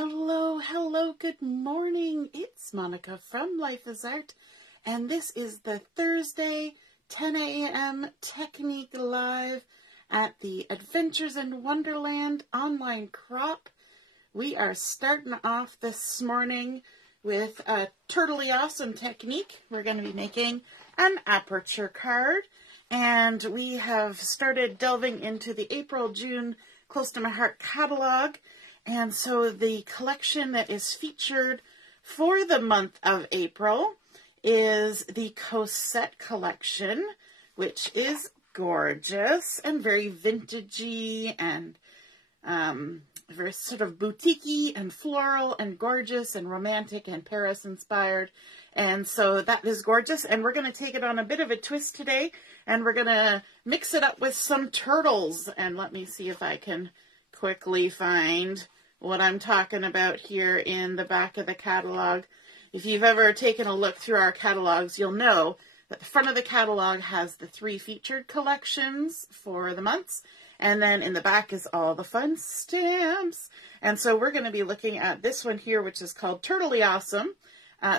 Hello, good morning. It's Monica from Life is Art, and this is the Thursday 10 a.m. Technique Live at the Adventures in Wonderland online crop. We are starting off this morning with a Turtley Awesome technique. We're going to be making an Aperture card, and we have started delving into the April, June Close to My Heart catalog. And so the collection that is featured for the month of April is the Cosette collection, which is gorgeous and very vintagey and very sort of boutique-y and floral and gorgeous and romantic and Paris inspired. And so that is gorgeous. And we're going to take it on a bit of a twist today, and we're going to mix it up with some turtles. And let me see if I can quickly find what I'm talking about here in the back of the catalog. If you've ever taken a look through our catalogs, you'll know that the front of the catalog has the 3 featured collections for the months, and then in the back is all the fun stamps. And so we're going to be looking at this one here, which is called Turtley Awesome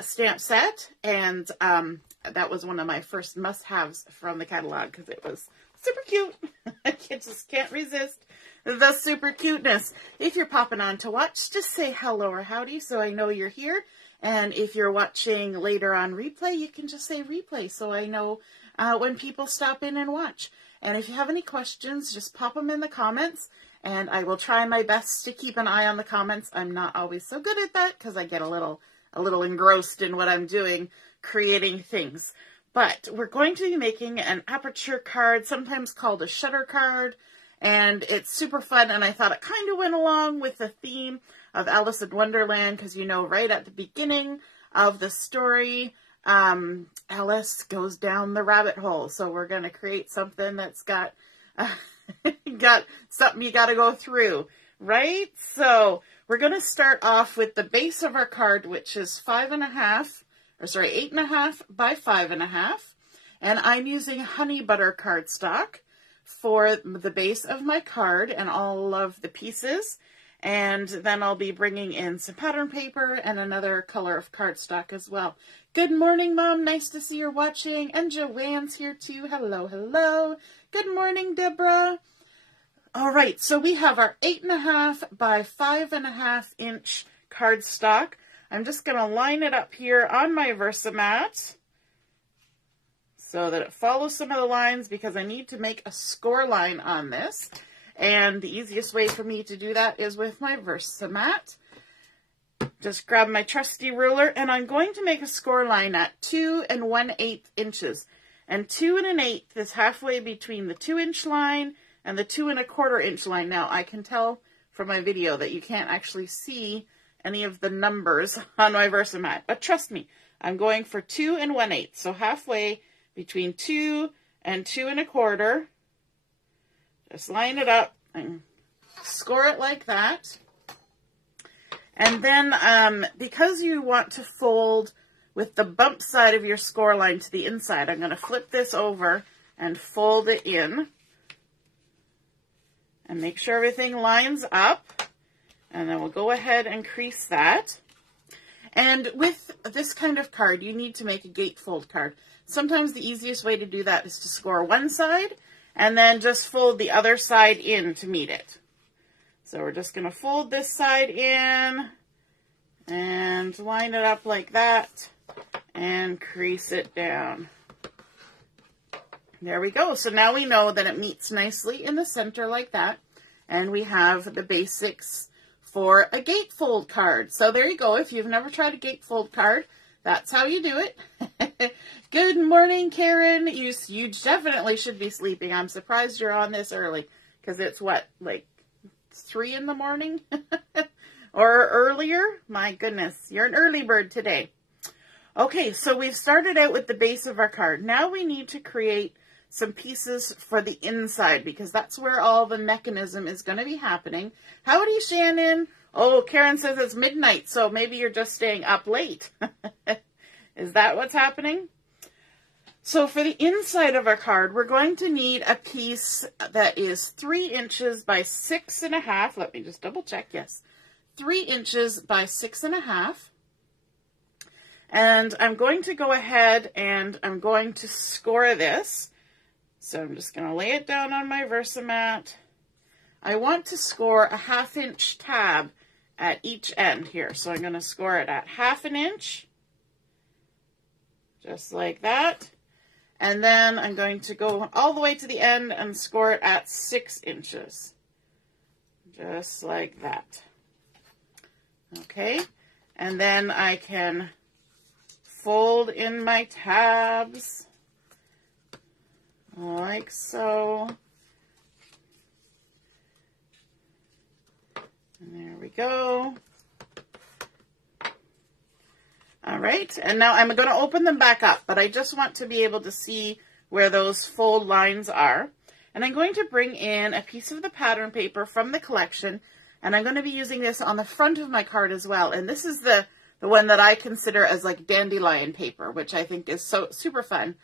stamp set, and that was one of my first must-haves from the catalog because it was super cute. I just can't resist the super cuteness. If you're popping on to watch, just say hello or howdy so I know you're here. And if you're watching later on replay, you can just say replay so I know when people stop in and watch. And if you have any questions, just pop them in the comments, and I will try my best to keep an eye on the comments. I'm not always so good at that because I get a little engrossed in what I'm doing, creating things. But we're going to be making an Aperture card, sometimes called a shutter card. And it's super fun, and I thought it kind of went along with the theme of Alice in Wonderland, because you know right at the beginning of the story, Alice goes down the rabbit hole. So we're going to create something that's got something you got to go through, right? So we're going to start off with the base of our card, which is 8.5 by 5.5, and I'm using honey butter cardstock for the base of my card and all of the pieces. And then I'll be bringing in some pattern paper and another color of cardstock as well. Good morning, Mom. Nice to see you're watching. And Joanne's here too. Hello. Good morning, Deborah. All right, so we have our 8.5 by 5.5 inch cardstock. I'm just going to line it up here on my Versamat so that it follows some of the lines, because I need to make a score line on this. And the easiest way for me to do that is with my Versamat. Just grab my trusty ruler, and I'm going to make a score line at 2 1/8 inches. And 2 1/8 is halfway between the 2-inch line and the 2 1/4 inch line. Now, I can tell from my video that you can't actually see any of the numbers on my Versamat. But trust me, I'm going for 2 1/8. So halfway between 2 and 2 1/4. Just line it up and score it like that. And then because you want to fold with the bump side of your score line to the inside, I'm going to flip this over and fold it in. And make sure everything lines up. And then we'll go ahead and crease that. And with this kind of card, you need to make a gatefold card. Sometimes the easiest way to do that is to score one side and then just fold the other side in to meet it. So we're just going to fold this side in and line it up like that and crease it down. There we go. So now we know that it meets nicely in the center like that. And we have the basics for a gatefold card. So there you go. If you've never tried a gatefold card, that's how you do it. Good morning, Karen. You definitely should be sleeping. I'm surprised you're on this early, because it's what, like 3 in the morning or earlier? My goodness, you're an early bird today. Okay, so we've started out with the base of our card. Now we need to create some pieces for the inside, because that's where all the mechanism is going to be happening. Howdy, Shannon. Oh, Karen says it's midnight, so maybe you're just staying up late. Is that what's happening? So for the inside of our card, we're going to need a piece that is 3 inches by 6.5. Let me just double check. Yes. 3 inches by 6.5. And I'm going to go ahead and I'm going to score this. So I'm just going to lay it down on my Versamat. I want to score a 1/2 inch tab at each end here. So I'm going to score it at 1/2 inch, just like that. And then I'm going to go all the way to the end and score it at 6 inches, just like that. Okay, and then I can fold in my tabs like so. And there we go. All right, and now I'm going to open them back up, but I just want to be able to see where those fold lines are. And I'm going to bring in a piece of the pattern paper from the collection, and I'm going to be using this on the front of my card as well. And this is the one that I consider as like dandelion paper, which I think is so super fun.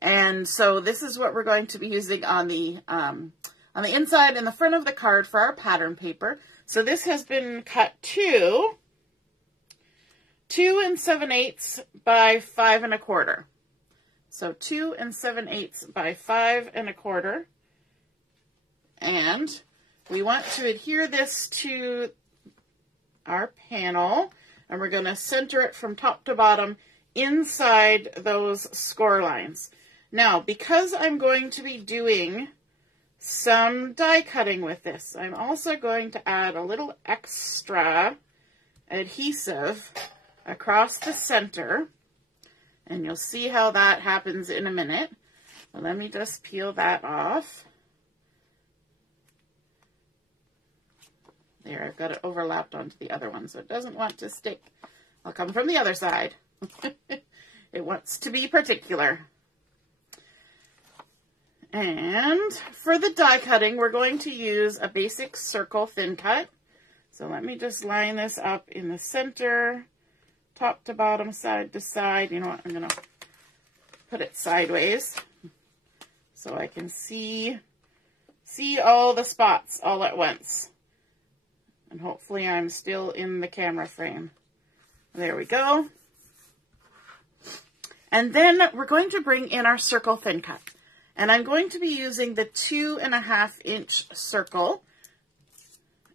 And so this is what we're going to be using on the inside and the front of the card for our pattern paper. So this has been cut to 2 7/8 by 5 1/4. So 2 7/8 by 5 1/4. And we want to adhere this to our panel, and we're going to center it from top to bottom inside those score lines. Now, because I'm going to be doing some die cutting with this, I'm also going to add a little extra adhesive across the center, and you'll see how that happens in a minute. Well, let me just peel that off. There, I've got it overlapped onto the other one, so it doesn't want to stick. I'll come from the other side. It wants to be particular. And for the die cutting, we're going to use a basic circle thin cut. So let me just line this up in the center, top to bottom, side to side. You know what, I'm going to put it sideways so I can see all the spots all at once. And hopefully I'm still in the camera frame. There we go. And then we're going to bring in our circle thin cut. And I'm going to be using the 2 1/2 inch circle.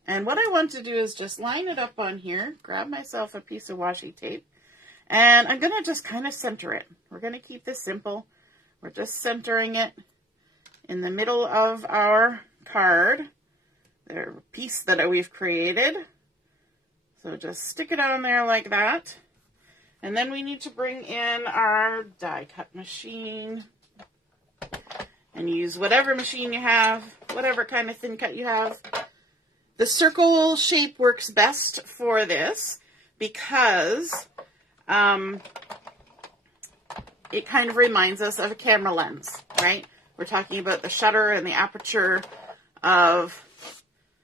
And what I want to do is just line it up on here, grab myself a piece of washi tape, and I'm going to just kind of center it. We're going to keep this simple. We're just centering it in the middle of our card, the piece that we've created. So just stick it on there like that. And then we need to bring in our die cut machine. And use whatever machine you have, whatever kind of thin cut you have. The circle shape works best for this because it kind of reminds us of a camera lens, right? We're talking about the shutter and the aperture of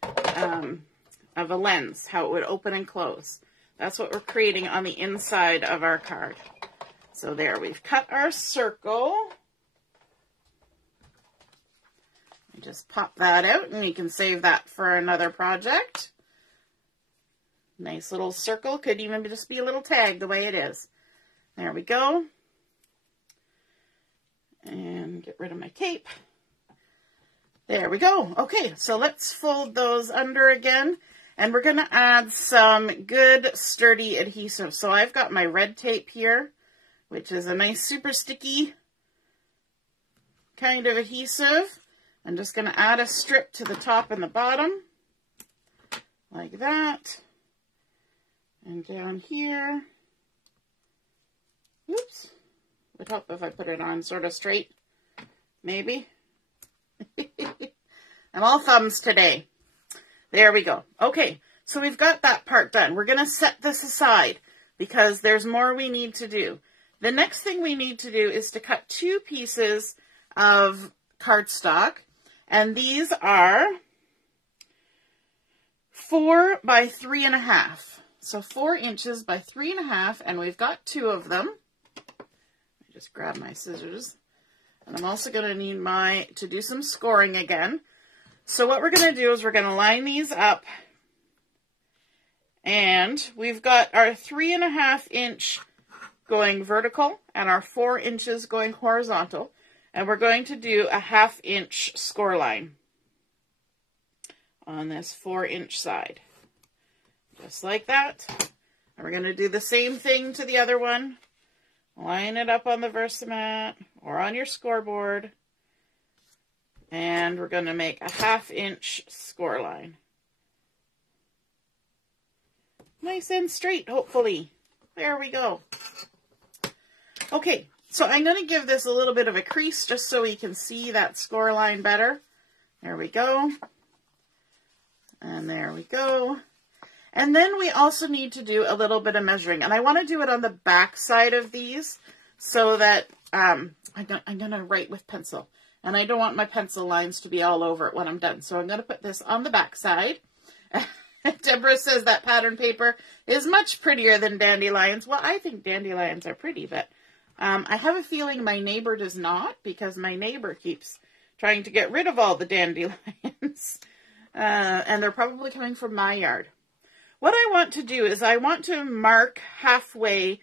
a lens, how it would open and close. That's what we're creating on the inside of our card. So there, we've cut our circle. Just pop that out, and you can save that for another project. Nice little circle. Could even just be a little tag the way it is. There we go. And get rid of my cape. There we go. Okay, so let's fold those under again. And we're going to add some good sturdy adhesive. So I've got my red tape here, which is a nice super sticky kind of adhesive. I'm just going to add a strip to the top and the bottom, like that. And down here, oops, would help if I put it on sort of straight, maybe. I'm all thumbs today. There we go. Okay, so we've got that part done. We're going to set this aside because there's more we need to do. The next thing we need to do is to cut 2 pieces of cardstock. And these are 4 by 3 1/2. So 4 inches by 3 1/2, and we've got 2 of them. Let me just grab my scissors. And I'm also going to need to do some scoring again. So what we're going to do is we're going to line these up And we've got our 3.5 inch going vertical and our 4 inches going horizontal. And we're going to do a 1/2 inch score line on this 4 inch side. Just like that. And we're going to do the same thing to the other one. Line it up on the Versamat or on your scoreboard. And we're going to make a 1/2 inch score line. Nice and straight, hopefully. There we go. Okay, so I'm going to give this a little bit of a crease just so we can see that score line better. There we go. And there we go. And then we also need to do a little bit of measuring. And I want to do it on the back side of these so that I'm going to write with pencil. And I don't want my pencil lines to be all over it when I'm done. So I'm going to put this on the back side. Deborah says that pattern paper is much prettier than dandelions. Well, I think dandelions are pretty, but I have a feeling my neighbor does not, because my neighbor keeps trying to get rid of all the dandelions. And they're probably coming from my yard. What I want to do is I want to mark halfway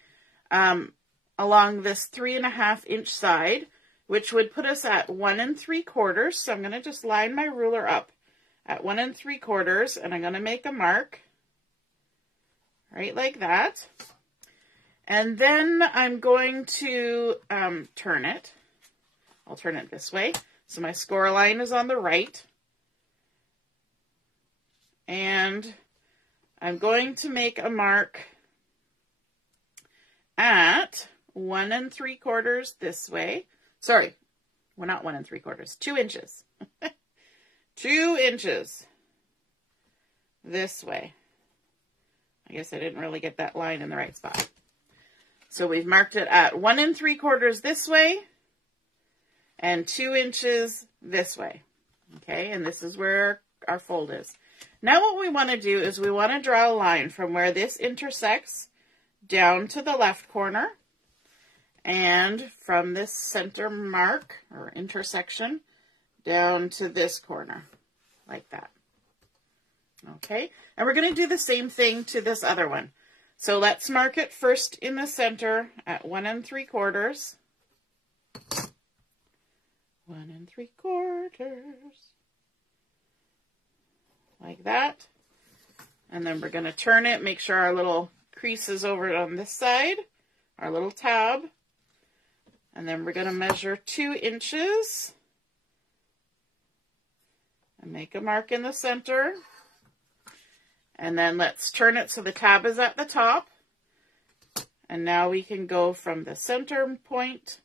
along this 3.5 inch side, which would put us at 1 3/4. So I'm going to just line my ruler up at 1 3/4, and I'm going to make a mark right like that. And then I'm going to turn it. I'll turn it this way. So my score line is on the right. And I'm going to make a mark at 1 3/4 this way. Sorry, well, not 1 3/4, 2 inches. 2 inches this way. I guess I didn't really get that line in the right spot. So we've marked it at 1 3/4 this way and 2 inches this way. Okay, and this is where our fold is. Now what we want to do is we want to draw a line from where this intersects down to the left corner, and from this center mark or intersection down to this corner, like that. Okay, and we're going to do the same thing to this other one. So let's mark it first in the center at 1 3/4. 1 3/4. Like that. And then we're going to turn it, make sure our little crease is over on this side, our little tab. And then we're going to measure 2 inches and make a mark in the center. And then let's turn it so the tab is at the top. And now we can go from the center point,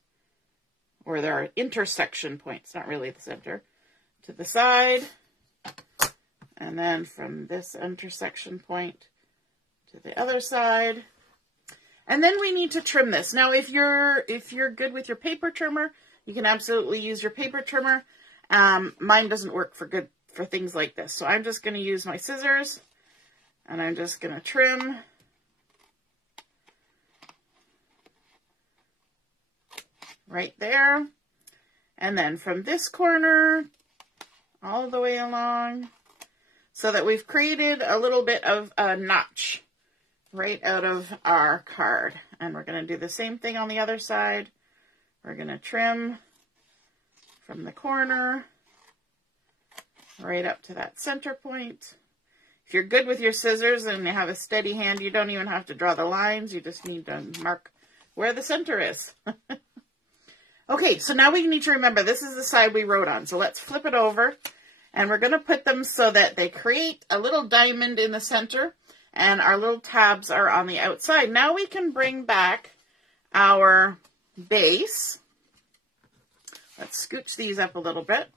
or there are intersection points, not really the center, to the side. And then from this intersection point to the other side. And then we need to trim this. Now, if you're good with your paper trimmer, you can absolutely use your paper trimmer. Mine doesn't work for things like this. So I'm just going to use my scissors, and I'm just going to trim right there. And then from this corner all the way along, so that we've created a little bit of a notch right out of our card. And we're going to do the same thing on the other side. We're going to trim from the corner right up to that center point. If you're good with your scissors and you have a steady hand, you don't even have to draw the lines. You just need to mark where the center is. Okay, so now we need to remember this is the side we wrote on. So let's flip it over. And we're going to put them so that they create a little diamond in the center, and our little tabs are on the outside. Now we can bring back our base. Let's scooch these up a little bit.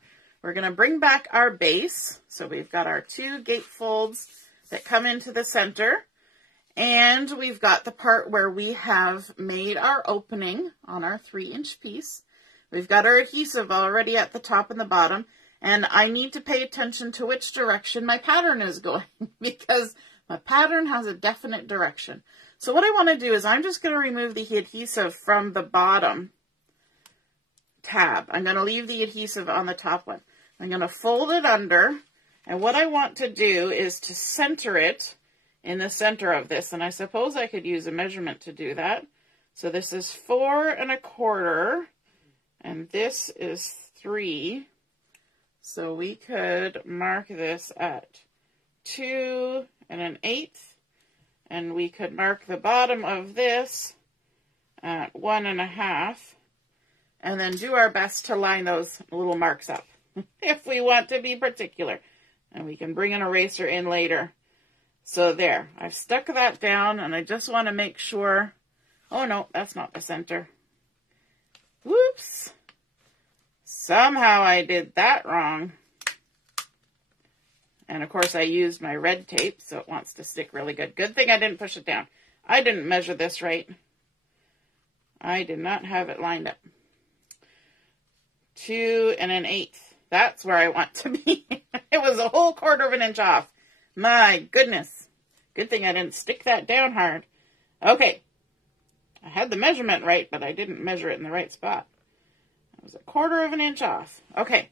We're going to bring back our base. So we've got our 2 gatefolds that come into the center, and we've got the part where we have made our opening on our 3 inch piece. We've got our adhesive already at the top and the bottom. And I need to pay attention to which direction my pattern is going, because my pattern has a definite direction. So what I want to do is I'm just going to remove the adhesive from the bottom tab. I'm going to leave the adhesive on the top one. I'm going to fold it under, and what I want to do is to center it in the center of this. And I suppose I could use a measurement to do that. So this is 4 1/4, and this is 3. So we could mark this at 2 1/8, and we could mark the bottom of this at 1 1/2, and then do our best to line those little marks up if we want to be particular. And we can bring an eraser in later. So there, I've stuck that down, and I just want to make sure. Oh no, that's not the center. Whoops. Somehow I did that wrong. And of course I used my red tape, so it wants to stick really good. Good thing I didn't push it down. I didn't measure this right. I did not have it lined up. 2 1/8. That's where I want to be. It was a whole 1/4 inch off. My goodness. Good thing I didn't stick that down hard. Okay. I had the measurement right, but I didn't measure it in the right spot. It was a 1/4 inch off. Okay.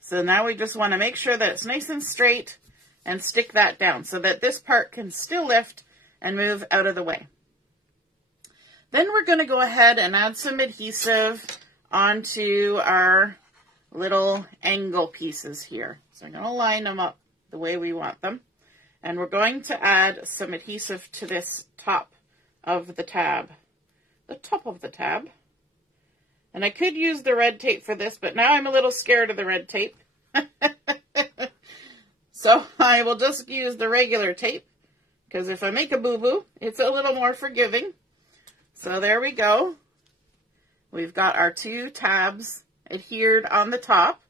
So now we just want to make sure that it's nice and straight and stick that down so that this part can still lift and move out of the way. Then we're going to go ahead and add some adhesive onto our little angle pieces here. So I'm going to line them up the way we want them. And we're going to add some adhesive to this top of the tab. The top of the tab. And I could use the red tape for this, but now I'm a little scared of the red tape. So I will just use the regular tape, because if I make a boo-boo, it's a little more forgiving. So there we go. We've got our 2 tabs adhered on the top.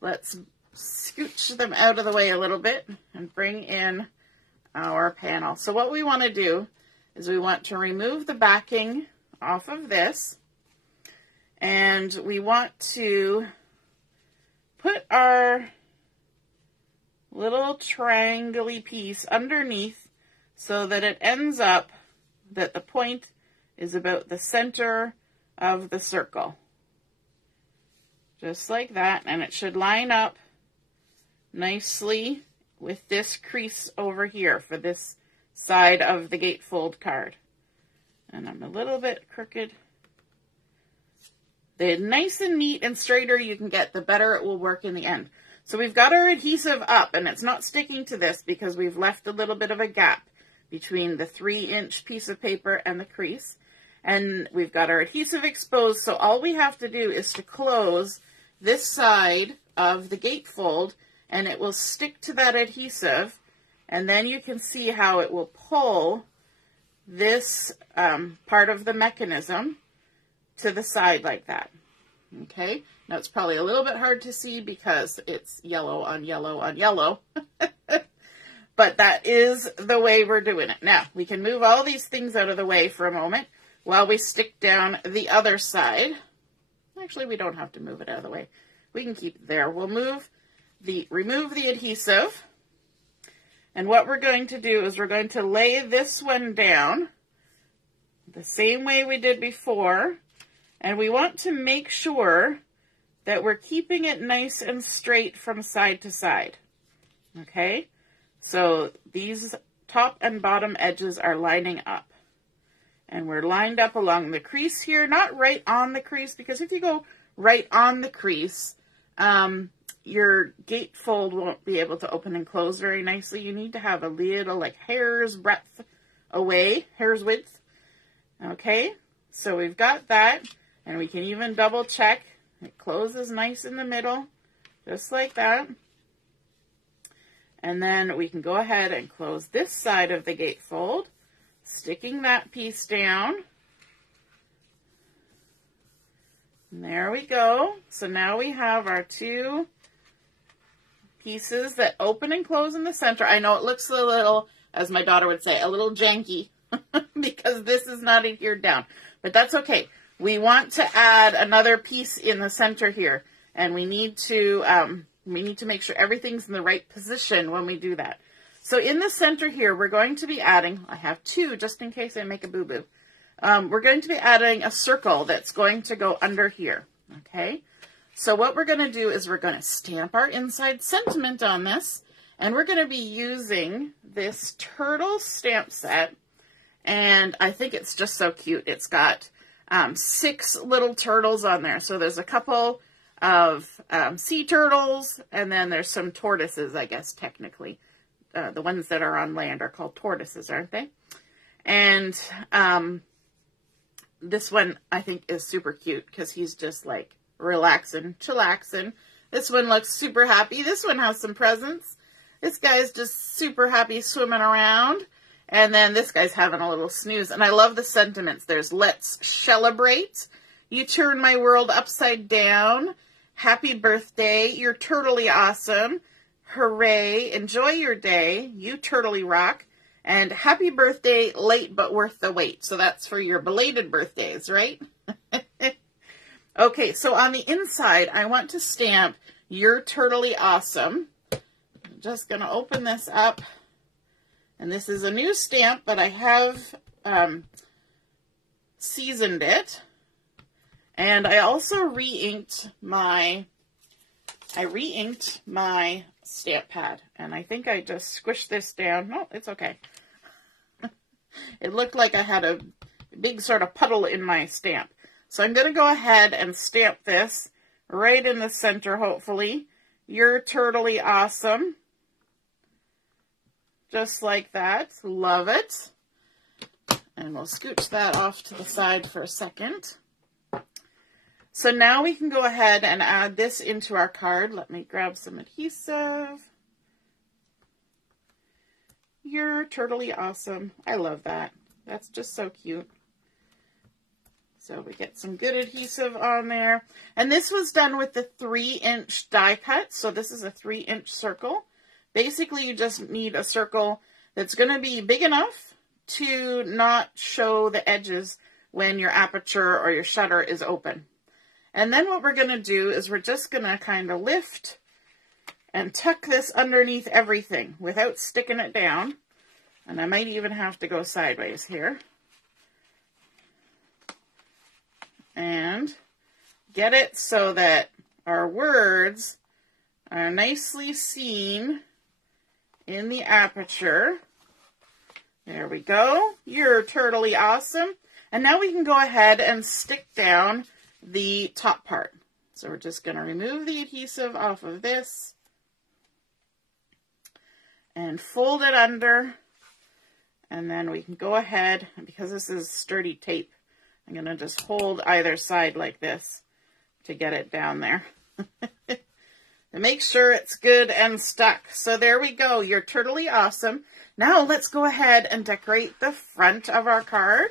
Let's scooch them out of the way a little bit and bring in our panel. So what we want to do is we want to remove the backing off of this, and we want to put our little triangle-y piece underneath so that it ends up that the point is about the center of the circle. Just like that, and it should line up nicely with this crease over here for this side of the gatefold card. And I'm a little bit crooked. The nice and neat and straighter you can get, the better it will work in the end. So we've got our adhesive up, and it's not sticking to this because we've left a little bit of a gap between the 3-inch piece of paper and the crease. And we've got our adhesive exposed, so all we have to do is to close this side of the gatefold, and it will stick to that adhesive, and then you can see how it will pull this part of the mechanism to the side like that. Okay, now it's probably a little bit hard to see because it's yellow on yellow on yellow, but that is the way we're doing it. Now, we can move all these things out of the way for a moment while we stick down the other side. Actually, we don't have to move it out of the way. We can keep it there. We'll remove the adhesive, and what we're going to do is we're going to lay this one down the same way we did before. And we want to make sure that we're keeping it nice and straight from side to side. Okay? So these top and bottom edges are lining up. And we're lined up along the crease here, not right on the crease, because if you go right on the crease, your gatefold won't be able to open and close very nicely. You need to have a little, like, hair's breadth away, hair's width. Okay? So we've got that. And we can even double check. It closes nice in the middle, just like that. And then we can go ahead and close this side of the gatefold, sticking that piece down. And there we go. So now we have our 2 pieces that open and close in the center. I know it looks a little, as my daughter would say, a little janky because this is not adhered down, but that's okay. We want to add another piece in the center here, and we need to make sure everything's in the right position when we do that. So in the center here, we're going to be adding, I have 2 just in case I make a boo-boo. We're going to be adding a circle that's going to go under here, okay? So what we're going to do is we're going to stamp our inside sentiment on this, And we're going to be using this turtle stamp set. And I think it's just so cute. It's got 6 little turtles on there. So there's a couple of sea turtles, and then there's some tortoises, I guess, technically. The ones that are on land are called tortoises, aren't they? And this one, I think, is super cute because he's just like relaxing, chillaxing. This one looks super happy. This one has some presents. This guy's just super happy swimming around. And then this guy's having a little snooze. And I love the sentiments. There's let's celebrate. You turn my world upside down. Happy birthday. You're turtly awesome. Hooray. Enjoy your day. You turtly rock. And happy birthday, late but worth the wait. So that's for your belated birthdays, right? Okay, so on the inside, I want to stamp you're turtly awesome. I'm just going to open this up. And this is a new stamp, but I have seasoned it. And I also re-inked my stamp pad. And I think I just squished this down. No, it's okay. It looked like I had a big sort of puddle in my stamp. So I'm going to go ahead and stamp this right in the center, hopefully. You're turtly awesome. Just like that. Love it. And we'll scooch that off to the side for a second. So now we can go ahead and add this into our card. Let me grab some adhesive. You're turtly awesome. I love that. That's just so cute. So we get some good adhesive on there. And this was done with the 3-inch die cut. So this is a 3-inch circle. Basically, you just need a circle that's going to be big enough to not show the edges when your aperture or your shutter is open. And then what we're going to do is we're just going to kind of lift and tuck this underneath everything without sticking it down. And I might even have to go sideways here. And get it so that our words are nicely seen in the aperture. There we go. You're turtly awesome. And now we can go ahead and stick down the top part. So we're just going to remove the adhesive off of this and fold it under. And then we can go ahead, and because this is sturdy tape, I'm going to just hold either side like this to get it down there. And make sure it's good and stuck. So there we go. You're turtly awesome. Now let's go ahead and decorate the front of our card.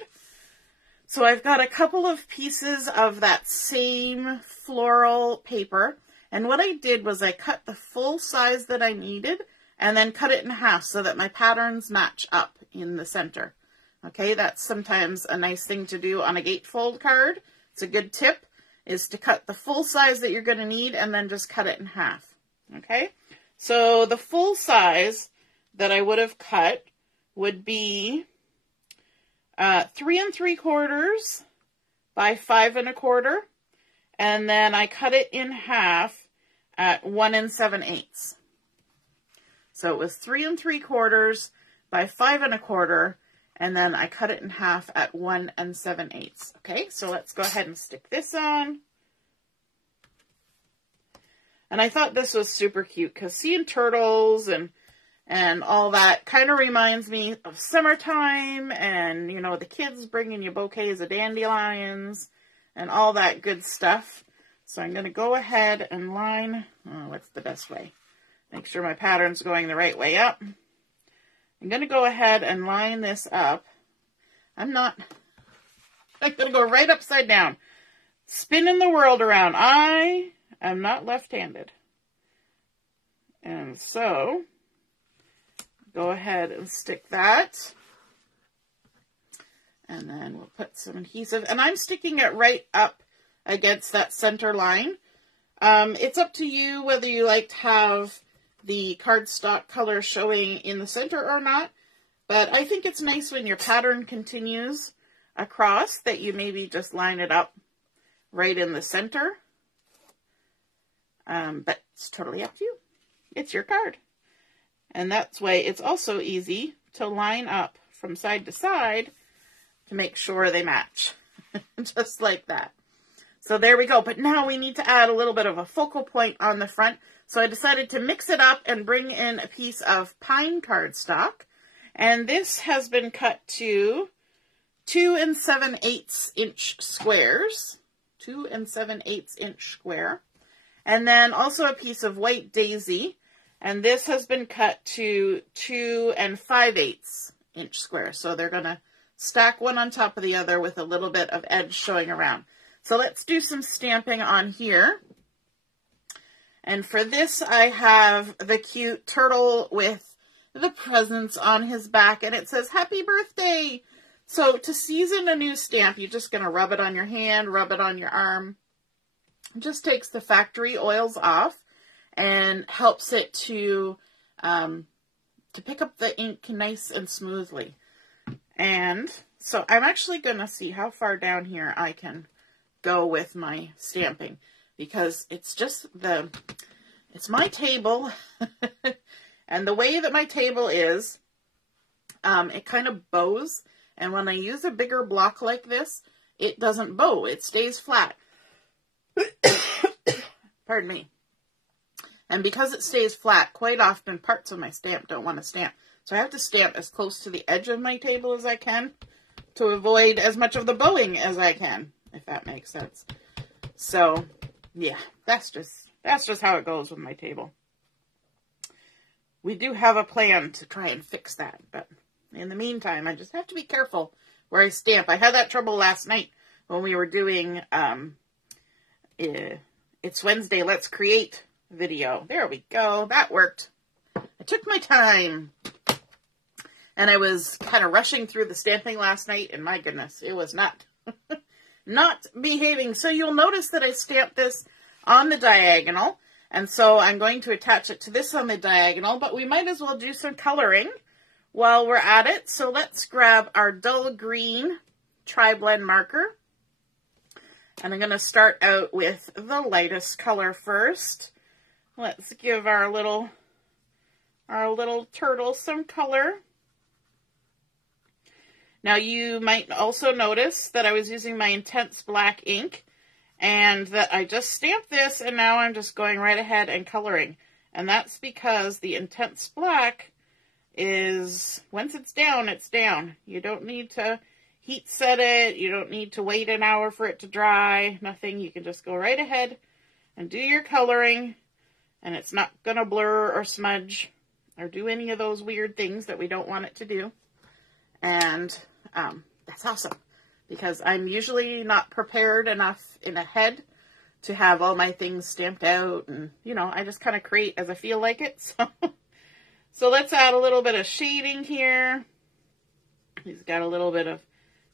So I've got a couple of pieces of that same floral paper. And what I did was I cut the full size that I needed and then cut it in half so that my patterns match up in the center. Okay, that's sometimes a nice thing to do on a gatefold card. It's a good tip, is to cut the full size that you're going to need and then just cut it in half. Okay, so the full size that I would have cut would be 3 3/4 by 5 1/4, and then I cut it in half at 1 7/8. So it was 3 3/4 by 5 1/4, and then I cut it in half at 1 7/8. Okay, so let's go ahead and stick this on. And I thought this was super cute because seeing turtles and all that kind of reminds me of summertime and, you know, the kids bringing you bouquets of dandelions and all that good stuff. So I'm going to go ahead and line, what's the best way? Make sure my pattern's going the right way up. I'm going to go ahead and line this up. I'm going to go right upside down, spinning the world around. I am not left-handed. And so, go ahead and stick that. And then we'll put some adhesive. And I'm sticking it right up against that center line. It's up to you whether you like to have the cardstock color showing in the center or not. But I think it's nice when your pattern continues across that you maybe just line it up right in the center. But it's totally up to you. It's your card. And that's why it's also easy to line up from side to side to make sure they match. Just like that. So there we go. But now we need to add a little bit of a focal point on the front. So I decided to mix it up and bring in a piece of pine cardstock. And this has been cut to 2 7/8 inch squares. 2 7/8 inch square. And then also a piece of white daisy. And this has been cut to 2 5/8 inch squares. So they're going to stack one on top of the other with a little bit of edge showing around. So let's do some stamping on here. And for this, I have the cute turtle with the presents on his back. And it says, "Happy birthday." So to season a new stamp, you're just going to rub it on your hand, rub it on your arm. It just takes the factory oils off and helps it to pick up the ink nice and smoothly. And so I'm actually going to see how far down here I can go with my stamping, because it's my table. And the way that my table is, it kind of bows. And when I use a bigger block like this, it doesn't bow. It stays flat. Pardon me. And because it stays flat, quite often parts of my stamp don't want to stamp. So I have to stamp as close to the edge of my table as I can to avoid as much of the bowing as I can, if that makes sense. So, yeah, that's just how it goes with my table. We do have a plan to try and fix that, but in the meantime, I just have to be careful where I stamp. I had that trouble last night when we were doing It's Wednesday, Let's Create video. There we go. That worked. I took my time. And I was kind of rushing through the stamping last night, and my goodness, it was not behaving. So you'll notice that I stamped this on the diagonal, and so I'm going to attach it to this on the diagonal, but we might as well do some coloring while we're at it. So let's grab our dull green tri-blend marker, and I'm going to start out with the lightest color first. Let's give our little turtle some color. Now, you might also notice that I was using my intense black ink, and that I just stamped this, and now I'm just going right ahead and coloring. And that's because the intense black is, once it's down, it's down. You don't need to heat set it. You don't need to wait an hour for it to dry. Nothing. You can just go right ahead and do your coloring, and it's not going to blur or smudge or do any of those weird things that we don't want it to do. And that's awesome, because I'm usually not prepared enough in ahead to have all my things stamped out, and, you know, I just kind of create as I feel like it. So let's add a little bit of shading here. He's got a little bit of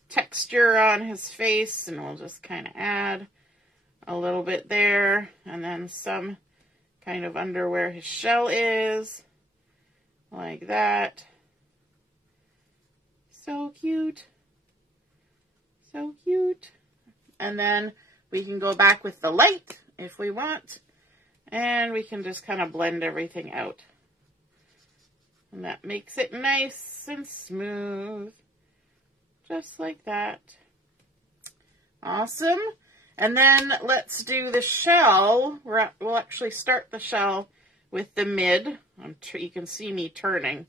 texture on his face, and we'll just kind of add a little bit there, and then some kind of under where his shell is, like that. So cute. So cute. And then we can go back with the light if we want, and we can just kind of blend everything out. And that makes it nice and smooth. Just like that. Awesome. And then let's do the shell. We'll actually start the shell with the mid. You can see me turning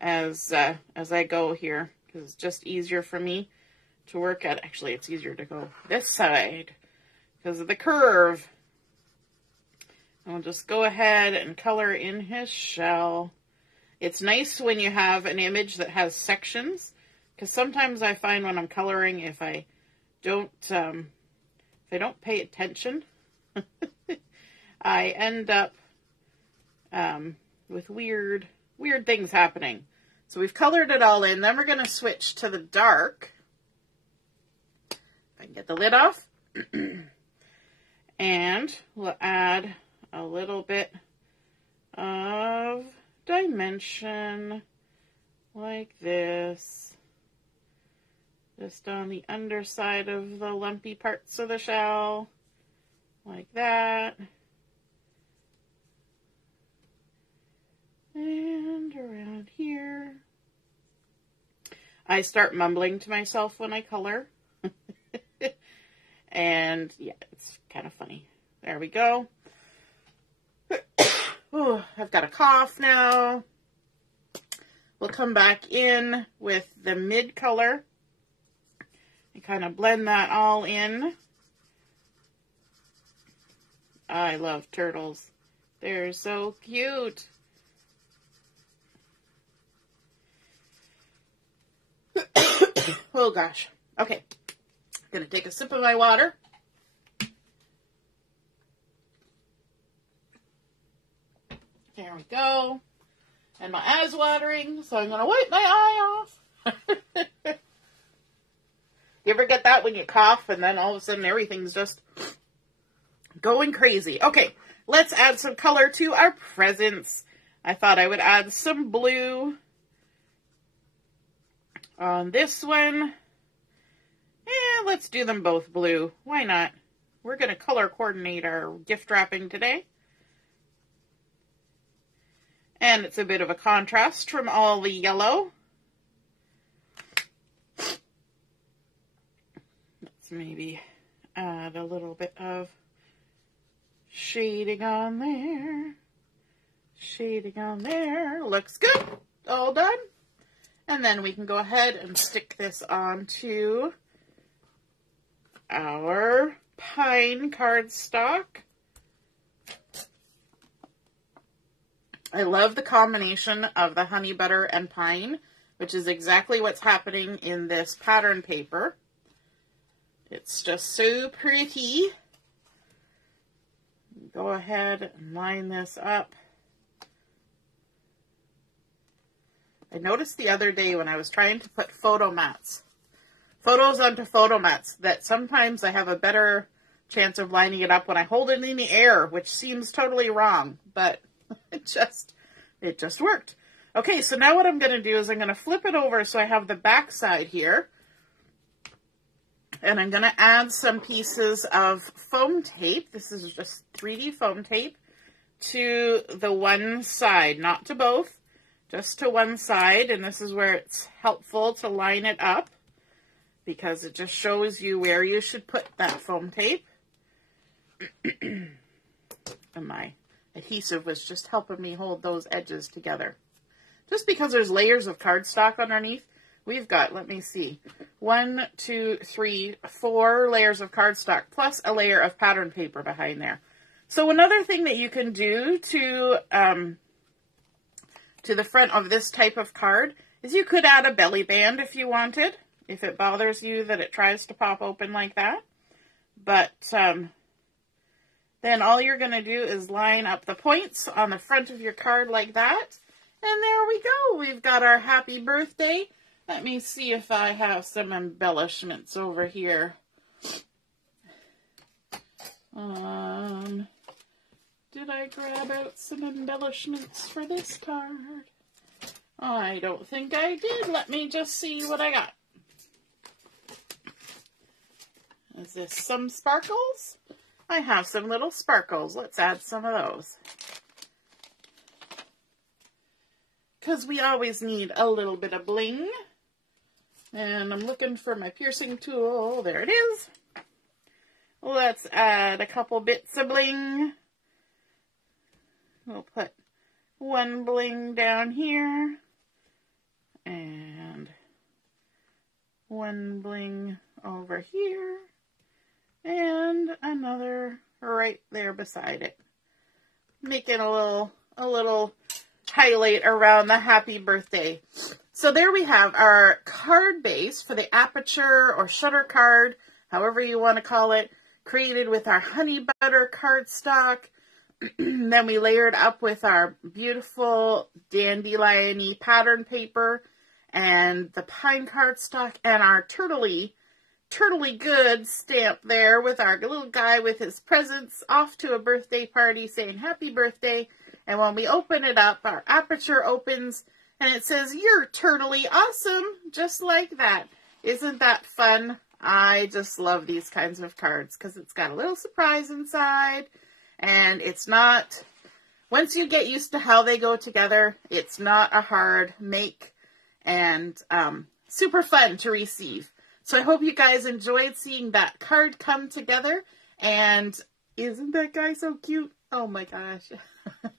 as I go here, because it's just easier for me to work at. Actually, it's easier to go this side because of the curve. And we'll just go ahead and color in his shell. It's nice when you have an image that has sections, because sometimes I find when I'm coloring, if I don't pay attention, I end up with weird things happening. So we've colored it all in. Then we're going to switch to the dark. If I can get the lid off. And we'll add a little bit of dimension like this. Just on the underside of the lumpy parts of the shell. Like that. And I start mumbling to myself when I color. And yeah, it's kind of funny. There we go. Ooh, I've got a cough now. We'll come back in with the mid color and kind of blend that all in. I love turtles. They're so cute. Oh gosh. Okay. Gonna take a sip of my water. There we go. And my eye's watering, so I'm gonna wipe my eye off. You ever get that when you cough and then all of a sudden everything's just going crazy? Okay, let's add some color to our presents. I thought I would add some blue on this one. Let's do them both blue. Why not? We're going to color coordinate our gift wrapping today. And it's a bit of a contrast from all the yellow. Let's maybe add a little bit of shading on there. Shading on there. Looks good. All done. And then we can go ahead and stick this onto our pine cardstock. I love the combination of the honey butter and pine, which is exactly what's happening in this pattern paper. It's just so pretty. Go ahead and line this up. I noticed the other day when I was trying to put photos onto photo mats, that sometimes I have a better chance of lining it up when I hold it in the air, which seems totally wrong, but it just worked. Okay, so now what I'm going to do is I'm going to flip it over so I have the back side here, and I'm going to add some pieces of foam tape. This is just 3D foam tape to the one side, not to both, just to one side, and this is where it's helpful to line it up, because it just shows you where you should put that foam tape. And my adhesive was just helping me hold those edges together. Just because there's layers of cardstock underneath, we've got, let me see, 1, 2, 3, 4 layers of cardstock, plus a layer of pattern paper behind there. So another thing that you can do to the front of this type of card is you could add a belly band if you wanted, if it bothers you that it tries to pop open like that. But then all you're going to do is line up the points on the front of your card like that. And there we go. We've got our happy birthday. Let me see if I have some embellishments over here. Did I grab out some embellishments for this card? I don't think I did. Let me just see what I got. Is this some sparkles? I have some little sparkles. Let's add some of those. Because we always need a little bit of bling. And I'm looking for my piercing tool. There it is. Let's add a couple bits of bling. We'll put one bling down here. And one bling over here. And another right there beside it. Making a little highlight around the happy birthday. So there we have our card base for the Aperture or Shutter card, however you want to call it, created with our honey butter cardstock. Then we layered up with our beautiful dandelion-y pattern paper and the pine cardstock and our turtley good stamp there with our little guy with his presents off to a birthday party saying happy birthday. And when we open it up, our Aperture opens and it says, "You're turtley awesome," just like that. Isn't that fun? I just love these kinds of cards because it's got a little surprise inside. And it's not, once you get used to how they go together, it's not a hard make. And super fun to receive. So I hope you guys enjoyed seeing that card come together. And isn't that guy so cute? Oh my gosh.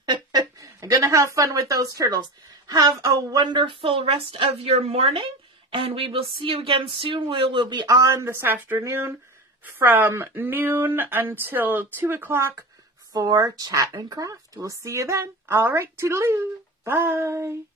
I'm going to have fun with those turtles. Have a wonderful rest of your morning. And we will see you again soon. We will be on this afternoon from noon until 2 o'clock for Chat and Craft. We'll see you then. All right, toodaloo. Bye.